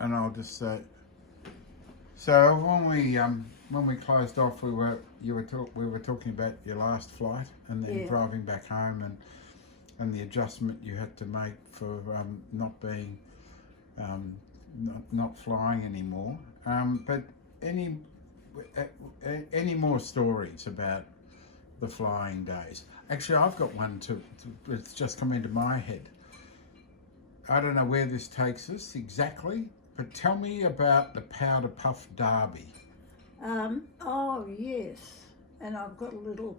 and I'll just say. So when we closed off, we were talking about your last flight and then driving back home and the adjustment you had to make for not being not flying anymore. But any more stories about the flying days? Actually, I've got one too. It's just come into my head. I don't know where this takes us exactly, but tell me about the Powder Puff Derby. Oh yes, and I've got a little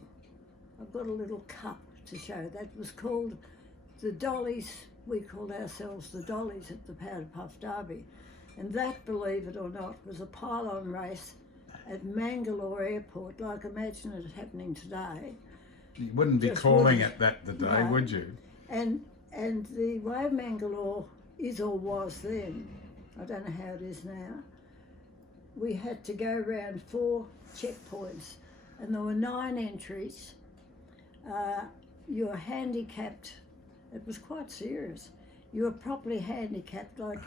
cup to show. That was called the Dollies. We called ourselves the Dollies at the Powder Puff Derby, and that, believe it or not, was a pylon race at Mangalore Airport. Like, imagine it happening today. You wouldn't be calling it that today, no. would you? And the way Mangalore is or was then, I don't know how it is now, we had to go around 4 checkpoints and there were 9 entries. You were handicapped. It was quite serious. You were properly handicapped, like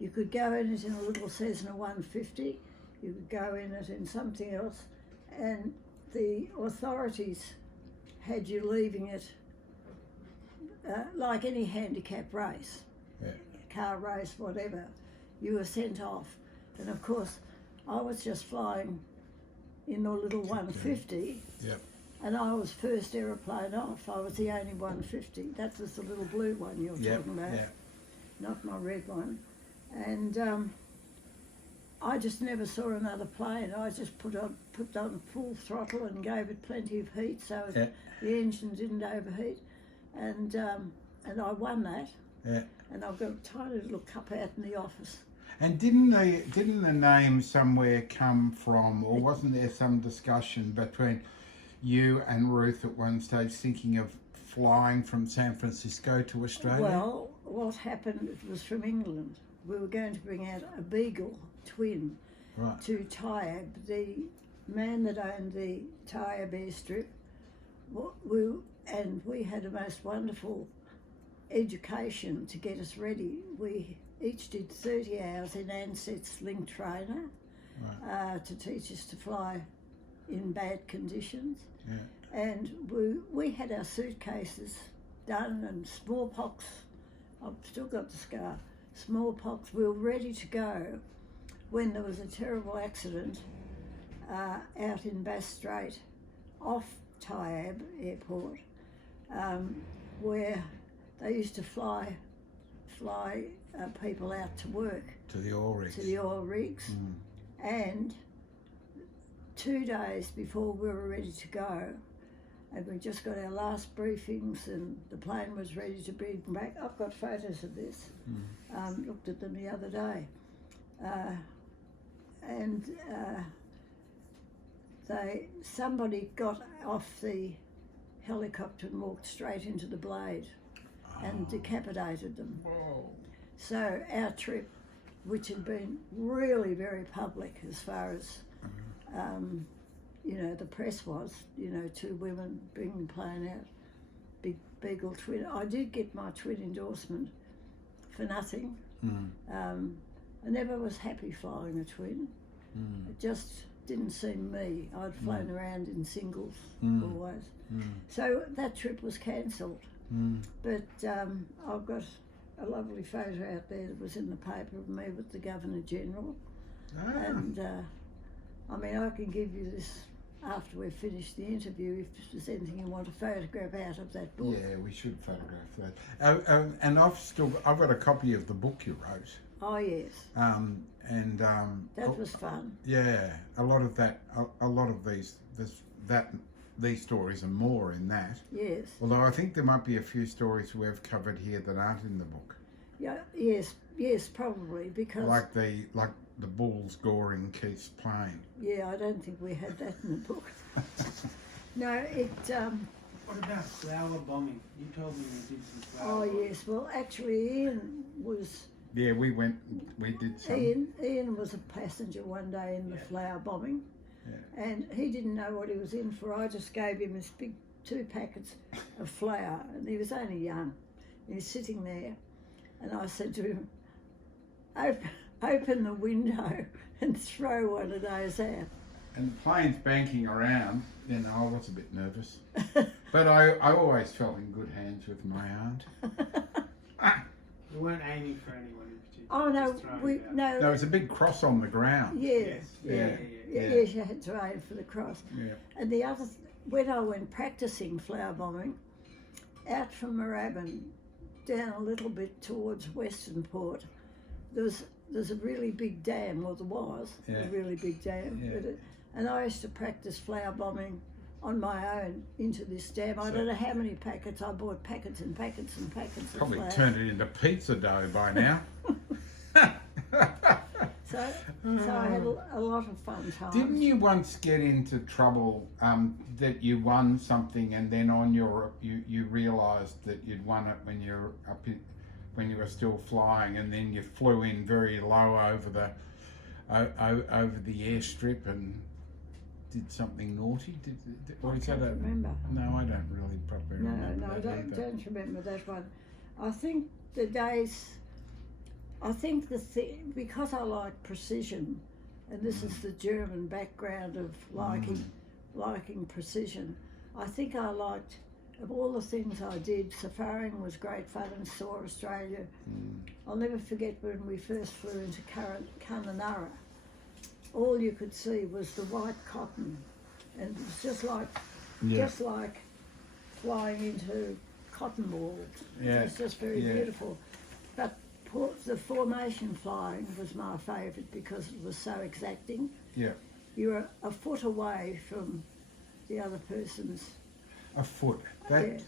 you could go in it in a little Cessna 150, you could go in it in something else, and the authorities had you leaving it like any handicap race, car race, whatever. You were sent off. And of course, I was just flying in the little 150. Yep. And I was first aeroplane off. I was the only 150. That was the little blue one you were talking about, not my red one. And I just never saw another plane. I just put on full throttle and gave it plenty of heat so the engine didn't overheat. And I won that. Yeah. And I've got a tiny little cup out in the office. And didn't the name somewhere come from, or wasn't there some discussion between you and Ruth at one stage thinking of flying from San Francisco to Australia? Well, what happened, it was from England. We were going to bring out a Beagle twin to Taiab. The man that owned the Taiab airstrip, we had a most wonderful education to get us ready. We each did 30 hours in Ansett Link Trainer to teach us to fly in bad conditions. Yeah. And we had our suitcases done, and smallpox, I've still got the scar, smallpox, we were ready to go when there was a terrible accident out in Bass Strait off Taiab Airport, where they used to fly people out to work. To the oil rigs. And 2 days before we were ready to go, and we just got our last briefings and the plane was ready to bring back. I've got photos of this. Looked at them the other day. Somebody got off the helicopter and walked straight into the blade and decapitated them. Whoa. So our trip, which had been really very public as far as the press was, 2 women bringing the plane out, big Beagle twin. I did get my twin endorsement for nothing. I never was happy flying a twin. It just didn't seem me. I'd flown around in singles always. So that trip was cancelled. But I've got a lovely photo out there that was in the paper of me with the Governor General. And I can give you this after we've finished the interview if there's anything you want to photograph out of that book. Yeah, we should photograph that. And I've got a copy of the book you wrote. Oh yes. That was fun. Yeah, a lot of these stories and more in that. Yes. Although I think there might be a few stories we've covered here that aren't in the book. Yeah. Yes, probably, because like the bulls goring Keith's plane. Yeah, I don't think we had that in the book. No, it. What about flower bombing? You told me you did some flower bombing. Oh yes, well actually Ian was. Yeah, we did some. Ian was a passenger one day in the flower bombing. Yeah. And he didn't know what he was in for. I just gave him this big 2 packets of flour, and he was only young. He was sitting there, and I said to him, open the window and throw one of those out. And the plane's banking around, you know, I was a bit nervous. But I always felt in good hands with my aunt. You weren't aiming for anyone in particular. Oh no, just throwing we it out. no. There was a big cross on the ground. Yeah, Yes. yeah. Yeah. Yes, you had to aim for the cross. Yeah. And the other, when I went practicing flower bombing, out from Moorabbin, down a little bit towards Western Port, there's a really big dam, well there was, Yeah. a really big dam. Yeah. And I used to practice flower bombing on my own into this dam. I So- don't know how many packets, I bought packets and packets and packets Probably of flour. turned it into pizza dough by now. So I had a lot of fun times. Didn't you once get into trouble that you won something and then on you realised that you'd won it when you're when you were still flying, and then you flew in very low over the airstrip and did something naughty? Or I is can't that a, remember. No, I don't really properly No, remember no, that either. don't remember that one. I think the days, because I like precision, and this is the German background of liking precision, I think I liked, of all the things I did, safaring was great fun and saw Australia. I'll never forget when we first flew into Kununurra. All you could see was the white cotton, and it was just like flying into cotton balls. Yeah, It was just very yeah. beautiful. But the formation flying was my favourite because it was so exacting. Yeah, You were a foot away from the other person's. a foot. Yeah.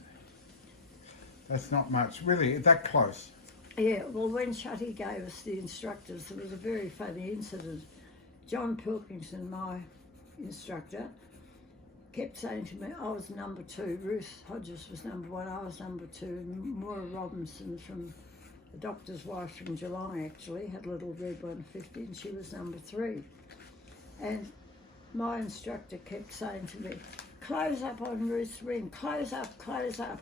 That's not much, really. That close. Yeah, well, when Shutty gave us the instructors, there was a very funny incident. John Pilkington, my instructor, kept saying to me, I was number 2, Ruth Hodges was number 1, I was number 2, and Maura Robinson from the doctor's wife from Geelong actually had a little red 150 and she was number 3. And my instructor kept saying to me, close up on Ruth's wing, close up, close up.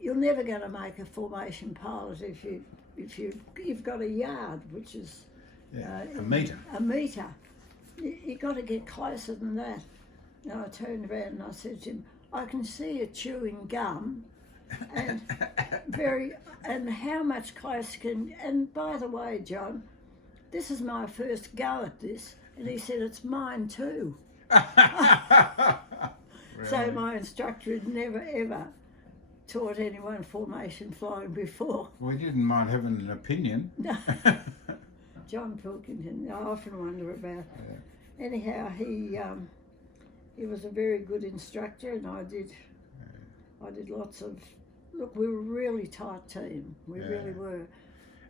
You're never going to make a formation pilot if you've got a yard, which is Yeah, a metre. A metre. You've got to get closer than that. And I turned around and I said to him, I can see you chewing gum, and and how much closer can? And by the way, John, this is my first go at this, and he said it's mine too. So my instructor had never ever taught anyone formation flying before. We didn't mind having an opinion. No. John Pilkington, I often wonder about. Anyhow, he was a very good instructor, and I did lots of. Look, we were a really tight team. We really were.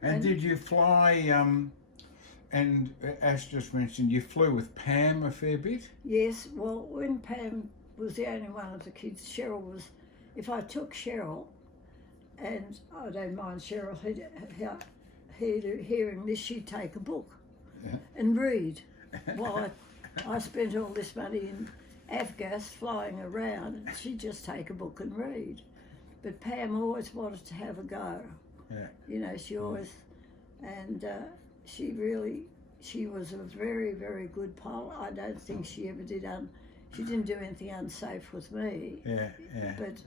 And did you fly? And Ash just mentioned you flew with Pam a fair bit. Yes. Well, when Pam was the only one of the kids, Cheryl was. If I took Cheryl, and I don't mind Cheryl hearing this, she'd take a book and read. While I spent all this money in Afghans flying around, and she'd just take a book and read. But Pam always wanted to have a go. Yeah. You know, she always, and she was a very, very good pilot. I don't think she ever did, she didn't do anything unsafe with me. Yeah. But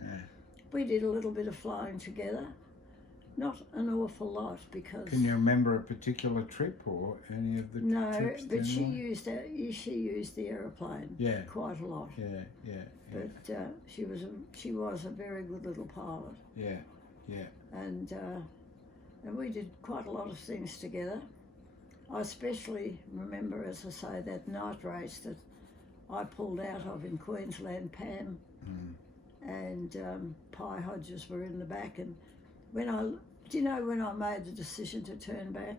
we did a little bit of flying together. Not an awful lot because. Can you remember a particular trip or any of the trips? But she then? used the aeroplane quite a lot. Yeah. But she was a very good little pilot. Yeah. And we did quite a lot of things together. I especially remember, as I say, that night race that I pulled out of in Queensland. Pam and Pi Hodges were in the back, and when I made the decision to turn back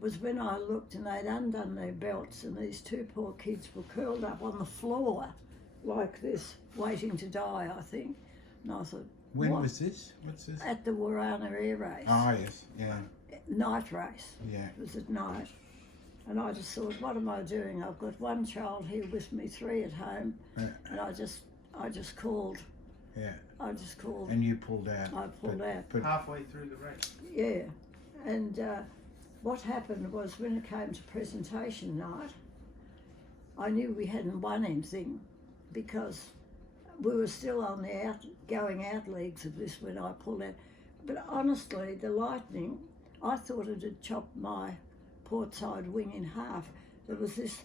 was when I looked and they'd undone their belts and these two poor kids were curled up on the floor like this, waiting to die, I think. And I thought, When what? was this? What's this? At the Warana Air Race. Ah, yes. Yeah. Night race. Yeah. It was at night. And I just thought, what am I doing? I've got one child here with me, 3 at home, and I just called. Yeah. I just called. And you pulled out. I pulled out. But halfway through the race. Yeah, and what happened was when it came to presentation night, I knew we hadn't won anything because we were still on the going out legs of this when I pulled out. But honestly, the lightning, I thought it had chopped my port side wing in half. There was this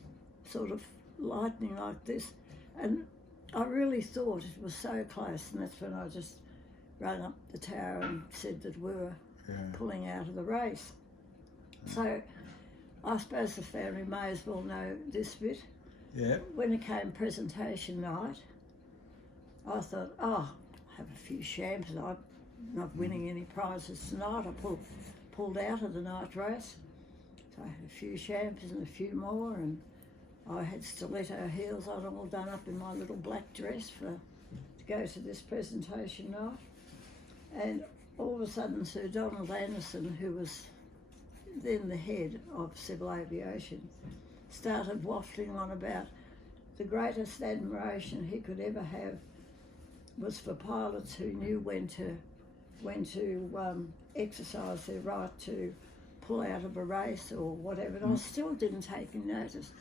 sort of lightning like this, and I really thought it was so close, and that's when I just rang up the tower and said that we were pulling out of the race. So I suppose the family may as well know this bit. Yeah. When it came presentation night, I thought, oh, have a few shams. I'm not winning any prizes tonight. I pulled out of the night race. So I had a few shams and a few more, and I had stiletto heels on, all done up in my little black dress to go to this presentation night. And all of a sudden, Sir Donald Anderson, who was then the head of civil aviation, started waffling on about the greatest admiration he could ever have was for pilots who knew when to exercise their right to pull out of a race or whatever. And I still didn't take him notice.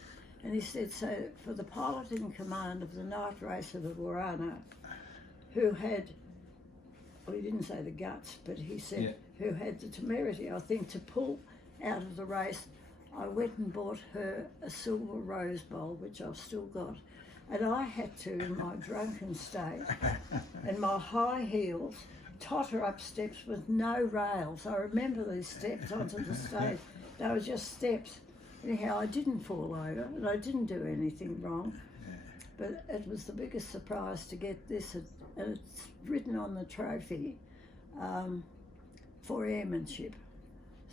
And he said, so for the pilot in command of the night race of the Warana, who had, well, he didn't say the guts, but he said who had the temerity, I think, to pull out of the race, I went and bought her a silver rose bowl, which I've still got. And I had to, in my drunken state, and my high heels, totter up steps with no rails. I remember these steps onto the stage. They were just steps. Anyhow, I didn't fall over, and I didn't do anything wrong. But it was the biggest surprise to get this, and it's written on the trophy for airmanship.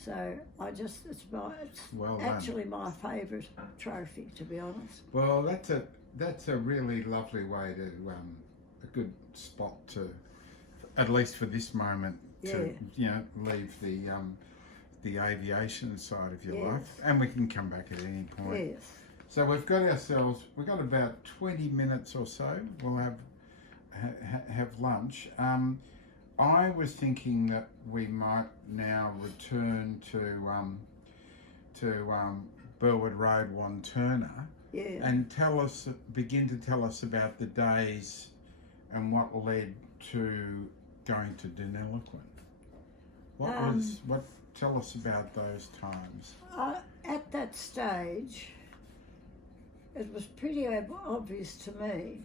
So it's well actually my favourite trophy, to be honest. Well, that's a really lovely way to a good spot to, at least for this moment, to leave the aviation side of your life, and we can come back at any point. Yes. So we've got about 20 minutes or so. We'll have lunch. I was thinking that we might now return to Burwood Road, Wanturna, and begin to tell us about the days and what led to going to Deniliquin. Tell us about those times. At that stage, it was pretty obvious to me,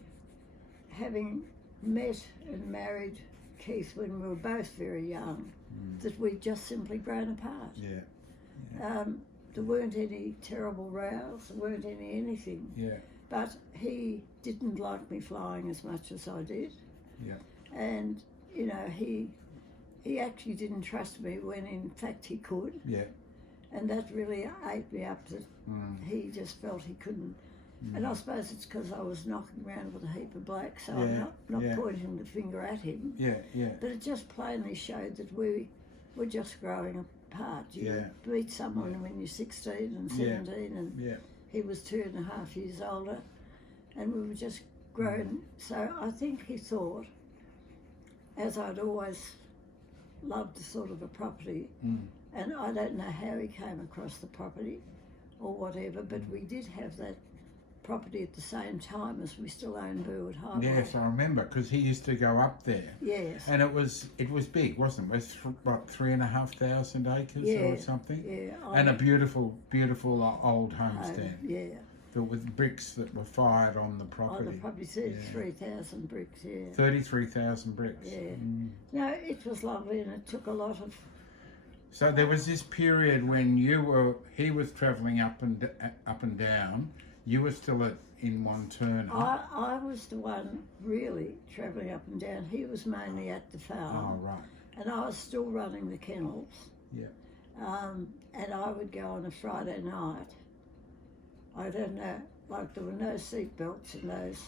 having met and married Keith when we were both very young, that we'd just simply grown apart. There weren't any terrible rows, there weren't anything. But he didn't like me flying as much as I did. And, he actually didn't trust me when in fact he could. And that really ate me up, that he just felt he couldn't. And I suppose it's because I was knocking around with a heap of blokes, so I'm not pointing the finger at him. But it just plainly showed that we were just growing apart. You meet someone when you're 16 and 17, and he was 2.5 years older, and we were just growing. So I think he thought, as I'd always loved the sort of a property, and I don't know how he came across the property or whatever, but we did have that property at the same time as we still own Burwood Highway. Yes, I remember, because he used to go up there. Yes. And it was big, wasn't it? It was what, 3,500 acres or something? Yeah. And a beautiful old homestead. Yeah. With bricks that were fired on the property. On the property, 33,000 bricks, 33,000 bricks. No, it was lovely, and it took a lot of... So there was this period when he was travelling up and down. You were still in Wanturna. I was the one really travelling up and down. He was mainly at the farm. Oh, right. And I was still running the kennels. And I would go on a Friday night. I don't know, like there were no seat belts in those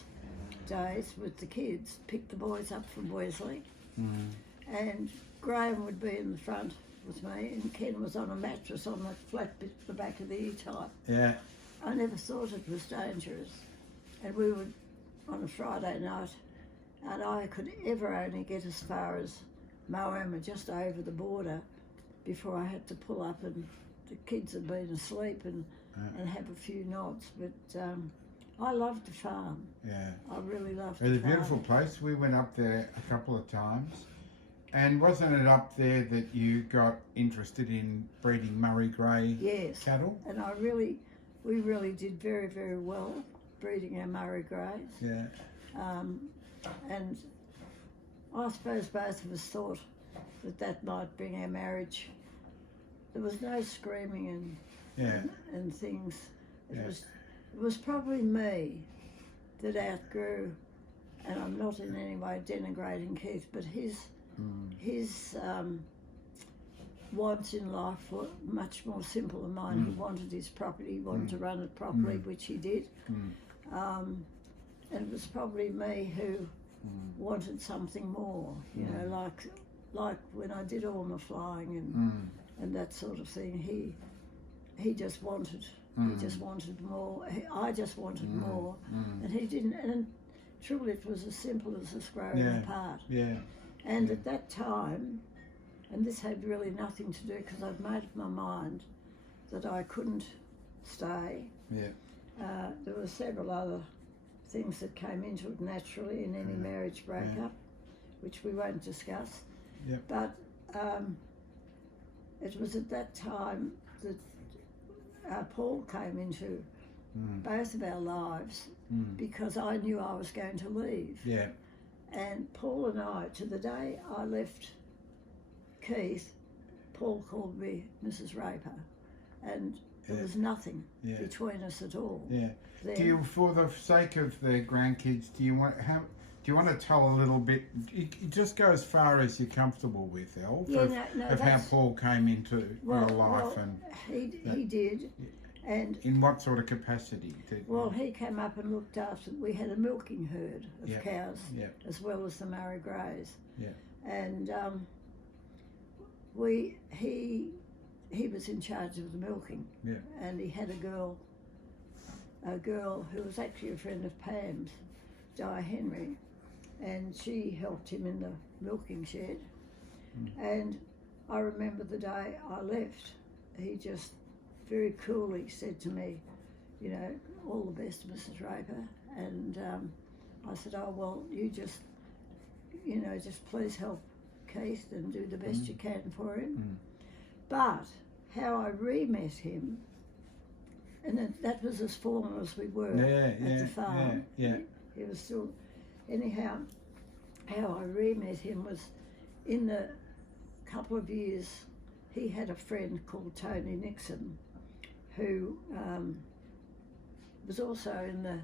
days with the kids. Pick the boys up from Wesley. And Graham would be in the front with me, and Ken was on a mattress on that flat bit at the back of the E-type. I never thought it was dangerous. And we would, on a Friday night, and I could ever only get as far as Moama, just over the border, before I had to pull up and the kids had been asleep and have a few nods. But I loved the farm. Yeah. I really loved It's the a farm. beautiful place. We went up there a couple of times. And wasn't it up there that you got interested in breeding Murray Grey Yes. cattle? And we really did very, very well breeding our Murray Greys. Yeah. And I suppose both of us thought that might bring our marriage. There was no screaming Yeah. and things. It Yeah. was probably me that outgrew, and I'm not in any way denigrating Keith, but his wants in life were much more simple than mine. He wanted his property, he wanted to run it properly, which he did. And it was probably me who wanted something more, you know, like when I did all my flying and that sort of thing. He just wanted more. I just wanted more, and he didn't. And truly, it was as simple as us growing apart. Yeah. And at that time, and this had really nothing to do because I'd made up my mind that I couldn't stay. Yeah. There were several other things that came into it naturally in any marriage breakup, which we won't discuss. Yep. But it was at that time that Paul came into both of our lives because I knew I was going to leave. Yeah. And Paul and I, to the day I left Keith, Paul called me Mrs. Raper, and there was nothing between us at all. Yeah. Then. Do you, for the sake of the grandkids, do you want to tell a little bit? You just go as far as you're comfortable with, Elf, of how Paul came into your life, and he did, and in what sort of capacity? he came up and looked after. We had a milking herd of cows, as well as the Murray Greys. Yeah. And he was in charge of the milking. Yeah. And he had a girl who was actually a friend of Pam's, Di Henry, and she helped him in the milking shed. And I remember the day I left, he just very coolly said to me, you know, all the best, Mrs. Raper. And I said, oh, well, you just, you know, just please help Keith and do the best you can for him. But how I re-met him, and that was as formal as we were at the farm. Yeah. He was still, anyhow, how I re-met him was in the couple of years, he had a friend called Tony Nixon who was also in the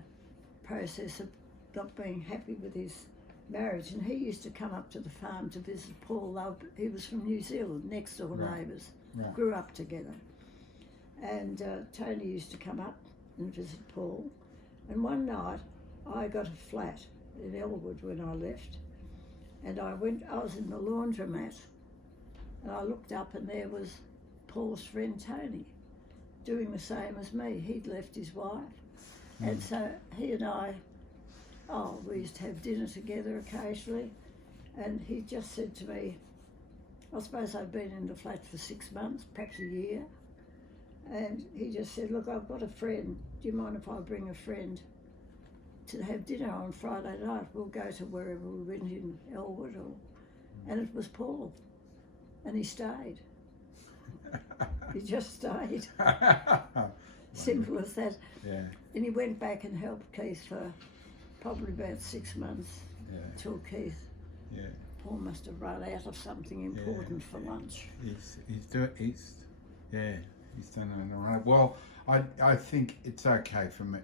process of not being happy with his marriage, and he used to come up to the farm to visit Paul Love. He was from New Zealand, next door neighbours, grew up together. And Tony used to come up and visit Paul. And one night I got a flat in Elwood when I left, and I was in the laundromat, and I looked up and there was Paul's friend Tony doing the same as me. He'd left his wife. And so he and I, we used to have dinner together occasionally, and he just said to me, I suppose I'd been in the flat for 6 months, perhaps a year, and he just said, look, I've got a friend, do you mind if I bring a friend to have dinner on Friday night? We'll go to wherever we went in Elwood, and it was Paul, and he stayed. He just stayed. Simple as that. Yeah. And he went back and helped Keith for probably about 6 months till Keith. Yeah. Paul must have run out of something important for lunch. He's done it all right. Well, I think it's okay for me.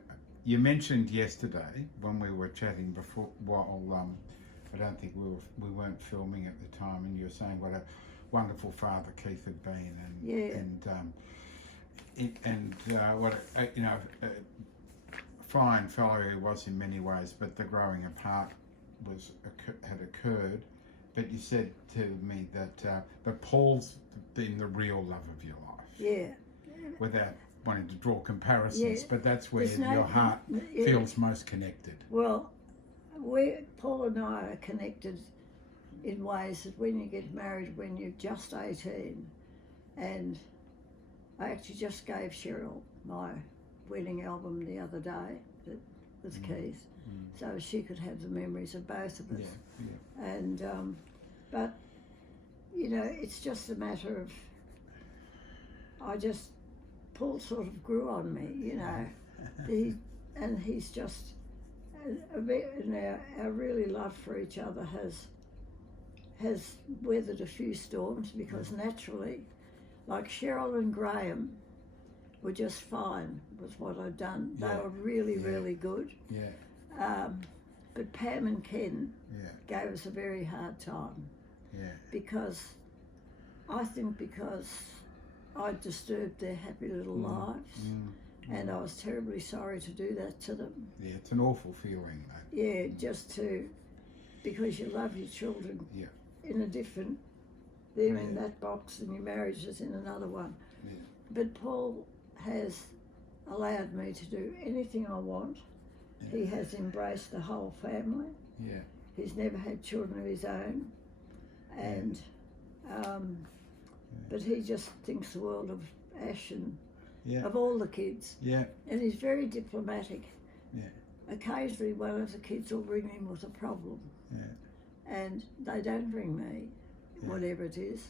You mentioned yesterday when we were chatting before, I don't think we weren't filming at the time, and you were saying what a wonderful father Keith had been, and what a fine fellow he was in many ways, but the growing apart had occurred. But you said to me that Paul's been the real love of your life. Yeah. Without wanting to draw comparisons, but that's where There's your heart feels most connected. Well, Paul and I are connected in ways that when you get married when you're just 18, and I actually just gave Cheryl my wedding album the other day that with Keith, so she could have the memories of both of us. Yeah. And but you know, it's just a matter of Paul sort of grew on me, you know. He's just our really love for each other has weathered a few storms, because naturally, like Cheryl and Graham were just fine with what I'd done. They were really good. Yeah. But Pam and Ken Yeah. gave us a very hard time, Yeah. because I I disturbed their happy little lives, and I was terribly sorry to do that to them. Yeah, it's an awful feeling, though. Yeah, because you love your children in a different, they're in that box and your marriage is in another one. Yeah. But Paul has allowed me to do anything I want. Yeah. He has embraced the whole family. Yeah. He's never had children of his own. And, but he just thinks the world of Ash and of all the kids. Yeah. And he's very diplomatic. Yeah. Occasionally one of the kids will ring him with a problem. Yeah. And they don't ring me, whatever it is.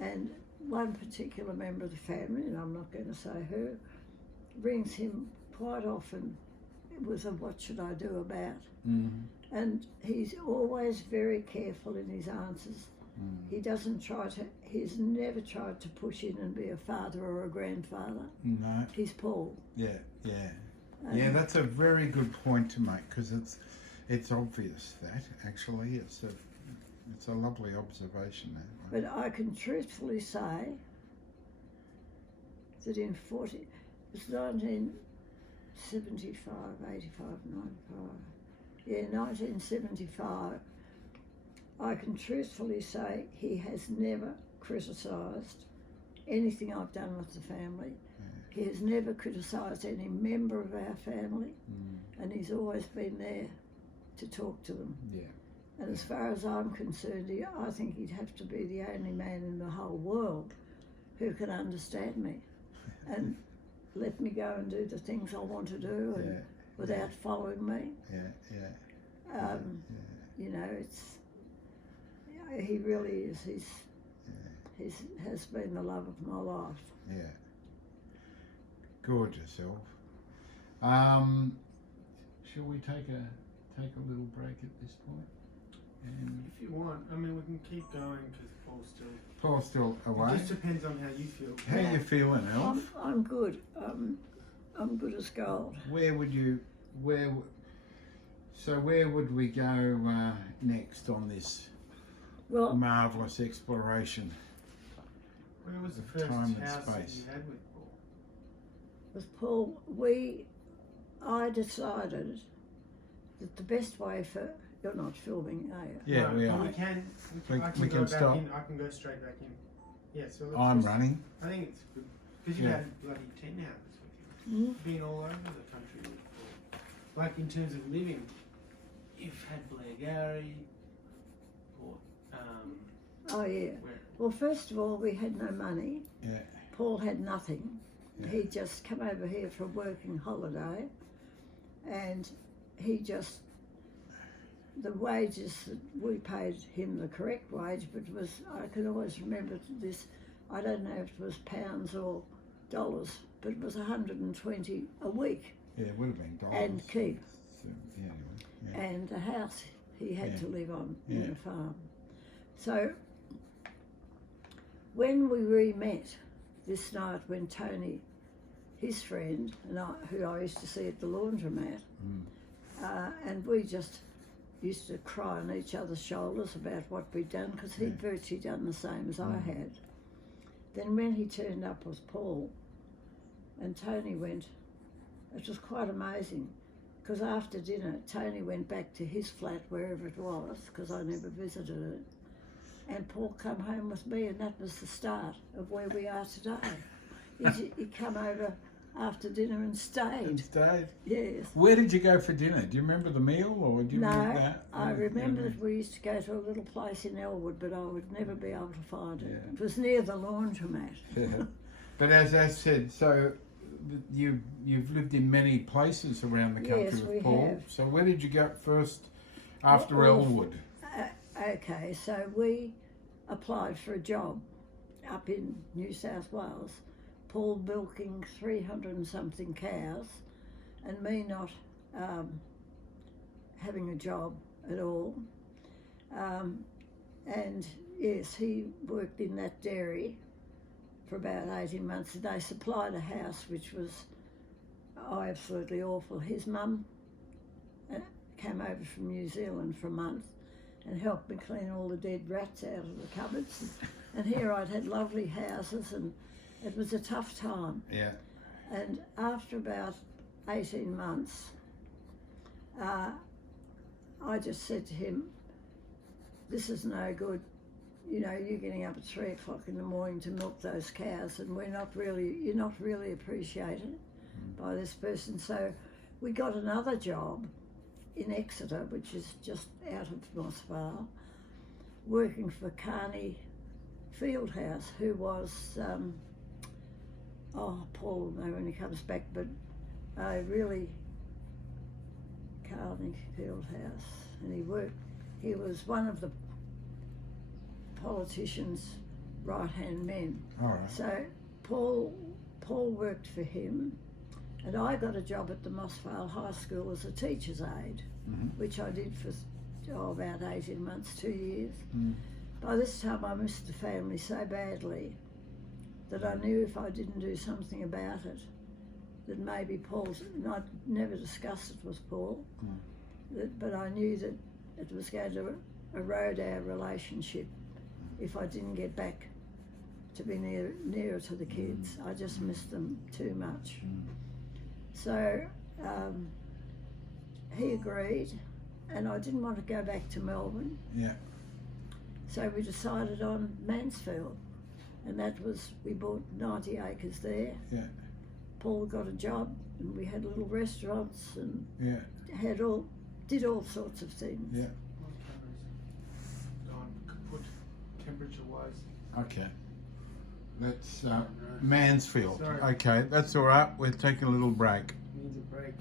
And one particular member of the family, and I'm not going to say her, rings him quite often with a what should I do about. And he's always very careful in his answers. He doesn't he's never tried to push in and be a father or a grandfather. No. He's Paul. Yeah. Yeah, that's a very good point to make, because it's obvious that actually it's a lovely observation there. But I can truthfully say that in 1975, 85, 95, 1975, I can truthfully say he has never criticised anything I've done with the family. He has never criticised any member of our family, and he's always been there to talk to them. Yeah. And as far as I'm concerned, I think he'd have to be the only man in the whole world who can understand me and let me go and do the things I want to do and without following me. You know, he really is. He has been the love of my life. Yeah. Gorgeous, Elf. Shall we take a little break at this point? And If you want, I mean, we can keep going because Paul's still It away. just depends on how you feel. How you feeling, Elf? I'm good. I'm good as gold. Where would we go next on this Well, marvellous exploration? Where was the first Time and house that space. you had with Paul? with Paul, I decided that the best way for, you're not filming, are you? Yeah, No, we but are. We can. I We can go can back stop. in. I can go straight back in. Yeah. So let's I'm just- running. I think it's good because you've Yeah. had bloody 10 houses with you. Been all over the country with Paul. Like in terms of living, you've had Blair Gary, or Oh, yeah. where? Well, first of all, we had no money. Yeah. Paul had nothing. Yeah. He'd just come over here for a working holiday, and the wages that we paid him the correct wage, but I can always remember this, I don't know if it was pounds or dollars, but it was 120 a week, Yeah, it would have been dollars. and keep, So, yeah, anyway. Yeah. and a house he had Yeah. to live on Yeah. in a farm. So when we re-met this night, when Tony, his friend, and who I used to see at the laundromat, and we just used to cry on each other's shoulders about what we'd done, because he'd virtually done the same as I had. Then when he turned up with Paul, and Tony went, it was quite amazing, because after dinner, Tony went back to his flat, wherever it was, because I never visited it, and Paul come home with me, and that was the start of where we are today. He come over after dinner and stayed. Instead, Yes. where did you go for dinner? Do you remember the meal, or do you remember No, that? I remember that we used to go to a little place in Elwood, but I would never be able to find it. Yeah. It was near the laundromat. Yeah. But as I said, so you've lived in many places around the country Yes, with we Paul. have. So where did you go first after Well, Elwood? Okay, so we applied for a job up in New South Wales, Paul milking 300 and something cows, and me not having a job at all. And yes, he worked in that dairy for about 18 months. They supplied a house which was absolutely awful. His mum came over from New Zealand for a month and helped me clean all the dead rats out of the cupboards. And here I'd had lovely houses, and it was a tough time. Yeah. And after about 18 months, I just said to him, this is no good. You know, you're getting up at 3 o'clock in the morning to milk those cows, and you're not really appreciated by this person. So we got another job in Exeter, which is just out of Moss Vale, working for Carney Fieldhouse, who was, Paul will know when he comes back, but really Carney Fieldhouse, and he was one of the politicians' right-hand men. All right. So Paul worked for him, and I got a job at the Moss Vale High School as a teacher's aide, which I did for about 18 months, 2 years. By this time I missed the family so badly that I knew if I didn't do something about it, that maybe Paul's, and I'd never discussed it with Paul, but I knew that it was going to erode our relationship if I didn't get back to be nearer to the kids. I just missed them too much. So he agreed, and I didn't want to go back to Melbourne. Yeah. So we decided on Mansfield, and we bought 90 acres there. Yeah. Paul got a job, and we had little restaurants and Yeah. did all sorts of things. Yeah. Put temperature-wise. Okay. That's Mansfield. Sorry. Okay, that's all right. We're taking a little break. Needs a break.